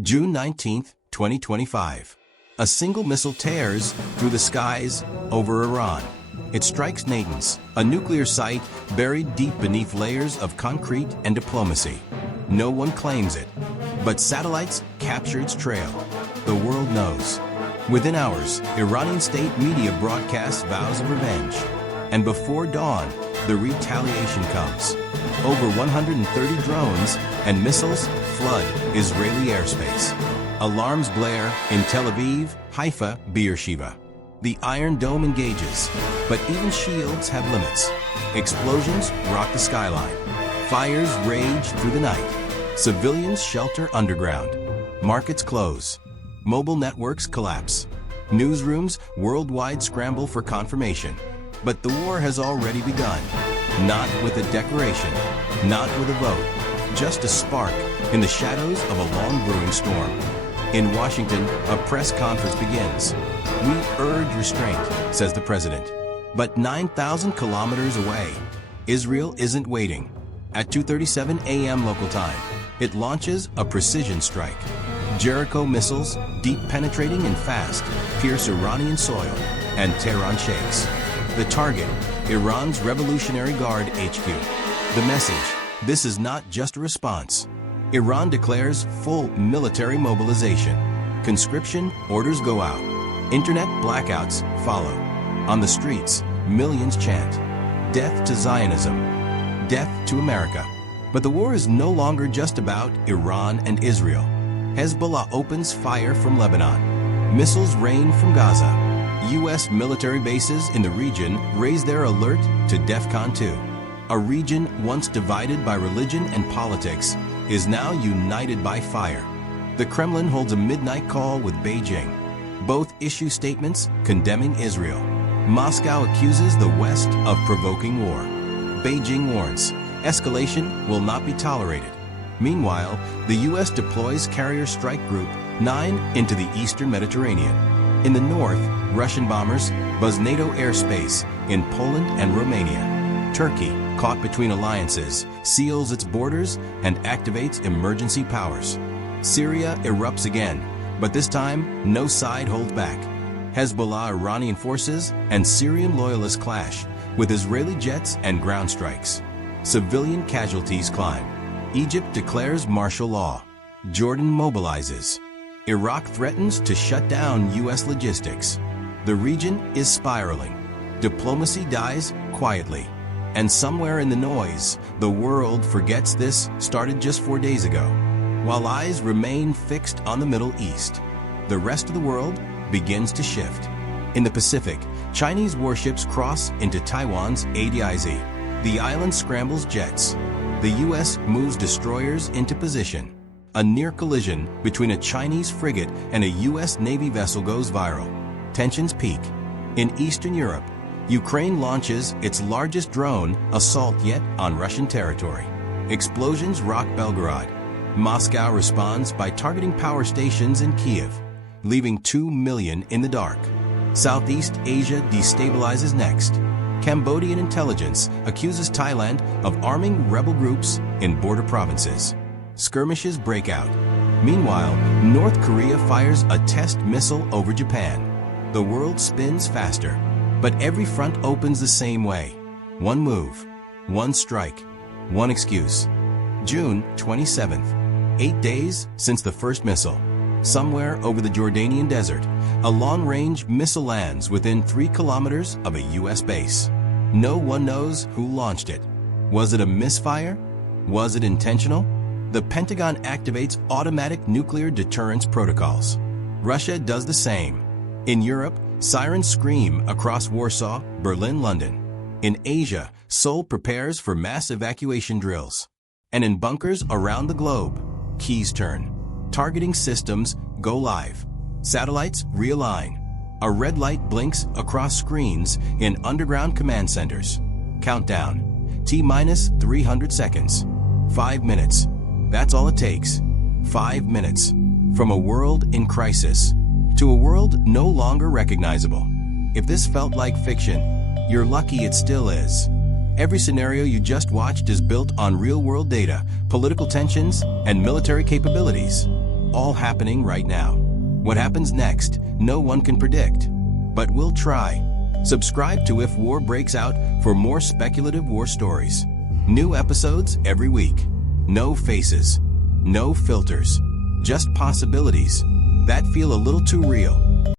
June 19, 2025. A single missile tears through the skies over Iran. It strikes Natanz, a nuclear site buried deep beneath layers of concrete and diplomacy. No one claims it, but satellites capture its trail. The world knows. Within hours, Iranian state media broadcasts vows of revenge. And before dawn, the retaliation comes. Over 130 drones and missiles flood Israeli airspace. Alarms blare in Tel Aviv, Haifa, Beersheba. The Iron Dome engages, but even shields have limits. Explosions rock the skyline. Fires rage through the night. Civilians shelter underground. Markets close. Mobile networks collapse. Newsrooms worldwide scramble for confirmation. But the war has already begun. Not with a declaration, not with a vote, just a spark in the shadows of a long brewing storm. In Washington, a press conference begins. We urge restraint, says the president. But 9,000 kilometers away, Israel isn't waiting. At 2:37 a.m. local time, it launches a precision strike. Jericho missiles, deep penetrating and fast, pierce Iranian soil, and Tehran shakes. The target, Iran's Revolutionary Guard HQ. The message, this is not just a response. Iran declares full military mobilization. Conscription orders go out. Internet blackouts follow. On the streets, millions chant, "Death to Zionism, death to America." But the war is no longer just about Iran and Israel. Hezbollah opens fire from Lebanon. Missiles rain from Gaza. U.S. military bases in the region raise their alert to DEFCON 2. A region once divided by religion and politics is now united by fire. The Kremlin holds a midnight call with Beijing. Both issue statements condemning Israel. Moscow accuses the West of provoking war. Beijing warns, escalation will not be tolerated. Meanwhile, the U.S. deploys Carrier Strike Group 9 into the eastern Mediterranean. In the north, Russian bombers buzz NATO airspace in Poland and Romania. Turkey, caught between alliances, seals its borders and activates emergency powers. Syria erupts again, but this time, no side holds back. Hezbollah Iranian forces and Syrian loyalists clash, with Israeli jets and ground strikes. Civilian casualties climb. Egypt declares martial law. Jordan mobilizes. Iraq threatens to shut down U.S. logistics. The region is spiraling. Diplomacy dies quietly. And somewhere in the noise, the world forgets this started just 4 days ago. While eyes remain fixed on the Middle East, the rest of the world begins to shift. In the Pacific, Chinese warships cross into Taiwan's ADIZ. The island scrambles jets. The U.S. moves destroyers into position. A near collision between a Chinese frigate and a U.S. Navy vessel goes viral. Tensions peak. In Eastern Europe, Ukraine launches its largest drone assault yet on Russian territory. Explosions rock Belgorod. Moscow responds by targeting power stations in Kiev, leaving 2 million in the dark. Southeast Asia destabilizes next. Cambodian intelligence accuses Thailand of arming rebel groups in border provinces. Skirmishes break out. Meanwhile, North Korea fires a test missile over Japan. The world spins faster, but every front opens the same way. One move, one strike, one excuse. June 27th, 8 days since the first missile. Somewhere over the Jordanian desert, a long-range missile lands within 3 kilometers of a U.S. base. No one knows who launched it. Was it a misfire? Was it intentional? The Pentagon activates automatic nuclear deterrence protocols. Russia does the same. In Europe, sirens scream across Warsaw, Berlin, London. In Asia, Seoul prepares for mass evacuation drills. And in bunkers around the globe, keys turn. Targeting systems go live. Satellites realign. A red light blinks across screens in underground command centers. Countdown. T-minus 300 seconds. 5 minutes. That's all it takes. 5 minutes. From a world in crisis to a world no longer recognizable. If this felt like fiction, you're lucky it still is. Every scenario you just watched is built on real-world data, political tensions, and military capabilities. all happening right now. What happens next, no one can predict. But we'll try. Subscribe to If War Breaks Out for more speculative war stories. New episodes every week. No faces. No filters. Just possibilities that feel a little too real.